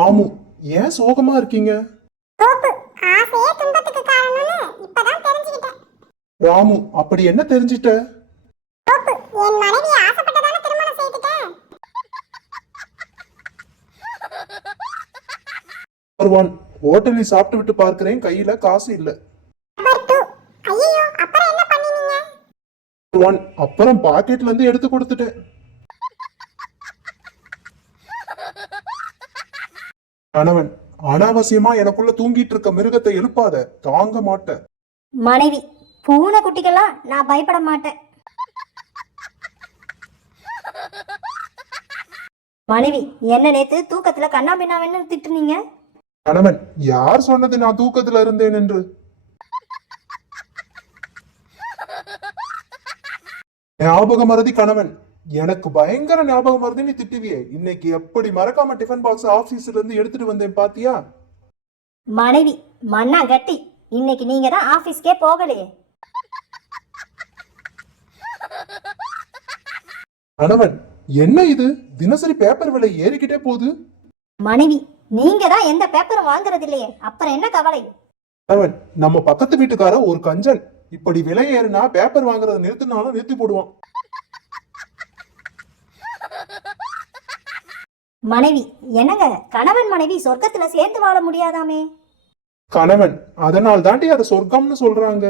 ராமு, ஏன் சோகமா இருக்கீங்க? தோப்பு ஆசையே துன்பத்துக்கு காரணம்னு இப்பதான் தெரிஞ்சுக்கிட்டேன். ராமு, அப்படி என்ன தெரிஞ்சிட்ட? தோப்பு என் மனைவி ஆசைப்பட்டதான திருமணம் செய்துட்டேன். நம்பர் 1, ஹோட்டலில் சாப்பிட்டு விட்டு பார்க்கிறேன், கையில காசு இல்ல. நம்பர் 2, ஐயோ அப்புறம் என்ன பண்ணினீங்க? நம்பர் 1, அப்புறம் பாக்கெட்ல இருந்து எடுத்து கொடுத்துட்டேன். கணவன், அனாவசியமா எனக்குள்ள தூங்கிட்டு இருக்க மிருகத்தை எழுப்பாத, தாங்க மாட்டேன். மனைவி, பூனை குட்டிக்கெல்லாம் நான் பயப்பட மாட்டேன். மனைவி, என்ன நேத்து தூக்கத்துல கண்ணா பின்னாவன்னு திட்டுனீங்க? கணவன், யார் சொன்னது நான் தூக்கத்துல இருந்தேன் என்று? ஞாபக மறதி கணவன், எனக்கு பயங்கர ஞாபக மறதி. நீ திட்டுவியே, இன்னைக்கு எப்படி மறக்காம டிஃபன் பாக்ஸ் ஆபீஸ்ல இருந்து எடுத்துட்டு வந்தேன் பாத்தியா? மனைவி, மண்ணா கட்டி, இன்னைக்கு நீங்க தான் ஆபீஸ்க்கே போகலையே. கணவன், என்ன இது தினசரி பேப்பர் விலை ஏறிக்கிட்டே போகுது? மனைவி, நீங்க தான் எந்த பேப்பரும் வாங்குறது இல்லையே, அப்புறம் என்ன கவலை? கணவன், நம்ம பக்கத்து வீட்டுக்கார ஒரு கஞ்சன், இப்படி விலை ஏறினா பேப்பர் வாங்குறத நிறுத்தினாலும் நிறுத்தி போடுவான். மனைவி, என்னங்க கணவன் மனைவி சொர்க்கத்துல சேர்ந்து வாழ முடியாதாமே? கணவன், அதனால் தாண்டி அதை சொர்க்கம்னு சொல்றாங்க.